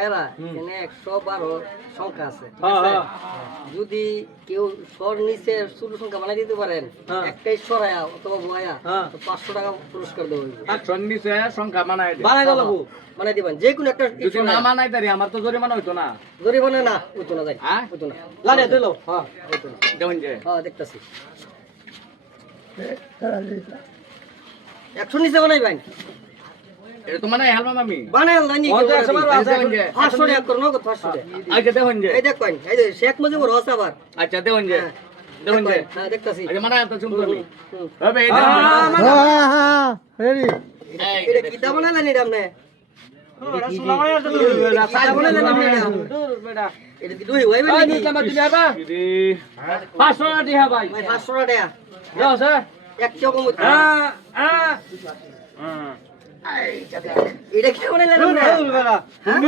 ভাইয়েরা এখানে একশো বারো সংখ্যা আছে হ্যাঁ? হ্যাঁ। যদি কেউ স্বর নিচে ছোট সংখ্যা বানাই দিতে পারেন হ্যাঁ। একটাই সরায়া অথবা বয়া। পাঁচশো টাকা পুরস্কার দেবো নিচে সংখ্যা দে বানাই গেল বানাই দিবেন। যে কোনো একটা যদি না মানাই তারি আমার তো জরিমানা হইতো না। জরিমানা না হইতো না যাই? হইতো না। লানে দিল। হ্যাঁ হইতো না। যে। হ্যাঁ দেখতেছি। একশো নিচে বানাইবেন? এটা তো মানে তো একশো বারো আছে। পাঁচশো টাকা করো নগদ পাঁচশো টাকা। আচ্ছা দেখুন যে। এই দেখবেন এই যে শেখ মুজিবুর হস আবার। আচ্ছা দেখুন যে। হ্যাঁ। দেখুন যে। হ্যাঁ দেখতেছি। আচ্ছা মানে এত চুপ করবি হবে এই হ্যাঁ, দেখুন। রেডি। এটা কিতা বানাইলেন এটা এটা? এটা কি দই হইবে নাকি? ইরে, পাঁচশো টাকা দিয়া ভাই। 500 টাকা। দাও এটা কি? হ্যাঁ?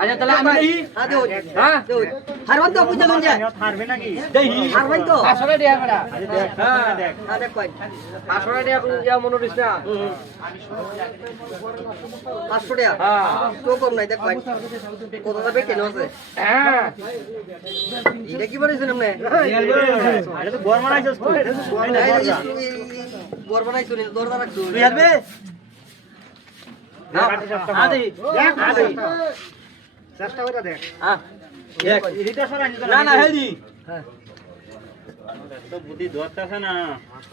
আচ্ছা তাহলে হ্যাঁ। হ্যাঁ। হারবান তো। দেহি হারবান তো? টাকা দিয়া হ্যাঁ হ্যাঁ, টাকা কোন মনে দিস না হুম, হুম। 500 টাকা। হ্যাঁ তো কম নাই, দেখবেন। কতটা বেটে আছে? হ্যাঁ এটা কি বানাইছেন আপনি? এটা তো গরম বানাইছস তো বর বানাইছো নি, দরজা রাখছো। তুই আসবে না আদি আদি চেষ্টা করে দেখ হ্যাঁ দেখ এদিকটা সরাই না না হেদি হ্যাঁ। তো বুদ্ধি ধরতেছে না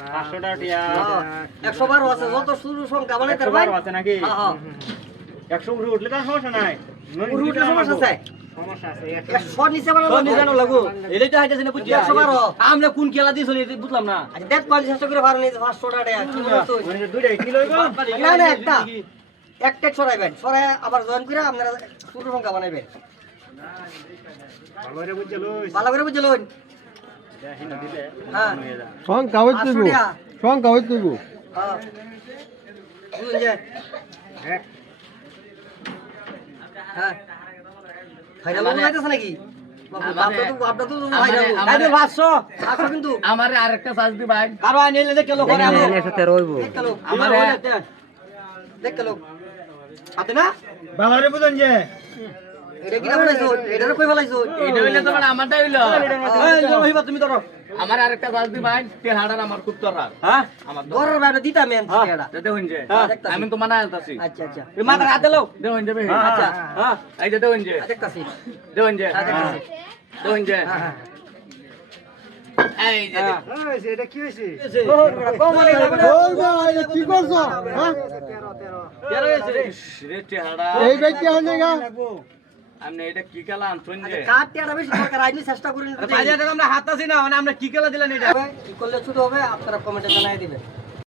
পাঁচশো টাকা টিয়া হ্যাঁ, 112 আছে, যত শুরু সংখ্যা বানাইতে একশো উপরে উঠলে তো আর সমস্যা নাই উঠলে সমস্যা আছে? আমরা কোন খেলা দিছ বুঝলাম না। আচ্ছা, দেখ চেষ্টা করে পারো নি, 500 টাকা দেয়া। বলছো? মানে না, না, একটা। একটা সরাইবেন সরাই আবার জয়েন করে আপনারা সংখ্যা বানাইবেন। ভালো করে ভালো হ্যাঁ। সংখ্যা হইতে সংখ্যা হইতে হ্যাঁ। বুঝুন হ্যাঁ ফাইনাল মনে হইতেছে নাকি? তো বাপটা তো আমারে- ফাইনাল আমারে- আইবে 500 আসো কিন্তু। আমার আরেকটা চার্জ দি ভাই কারও আই দেখে লোক দেখ আমার দেখ হাতে না? ভালো বুঝুন যে এটা কি বানাইছো এটারে কই ফেলাইছো এটা হইলে তো মানে আমারটাই হইল এই যে রহিবা তুমি ধরো আমার আরেকটা চার্জ দি ভাই তে হাড়ার আমার খুব তরা হ্যাঁ আমার ঘরের বাইরে দিতা মেন এটা তো দেখুন যে হ্যাঁ। আমি তো মানা আলতাছি আচ্ছা আচ্ছা এই মাথার হাতে লও দেখুন যে ভাই আচ্ছা হ্যাঁ এই যে দেখুন যে দেখতাছি দেখুন যে হ্যাঁ দেখতাছি দেখুন যে হ্যাঁ হ্যাঁ এই যে হ্যাঁ হইছে এটা কি হইছে কম মানে কি করছ হ্যাঁ? তেরো হয়েছে রে চেহারা এই ব্যক্তি আনে গা আপনি এটা কি খেলা আনছেন যে? কার বেশি দরকার? আইনি চেষ্টা করেন আমরা হাত আছি না মানে আমরা কি খেলা দিলেন এটা? কি করলে ছোট হবে আপনারা কমেন্টে জানাই দিবেন।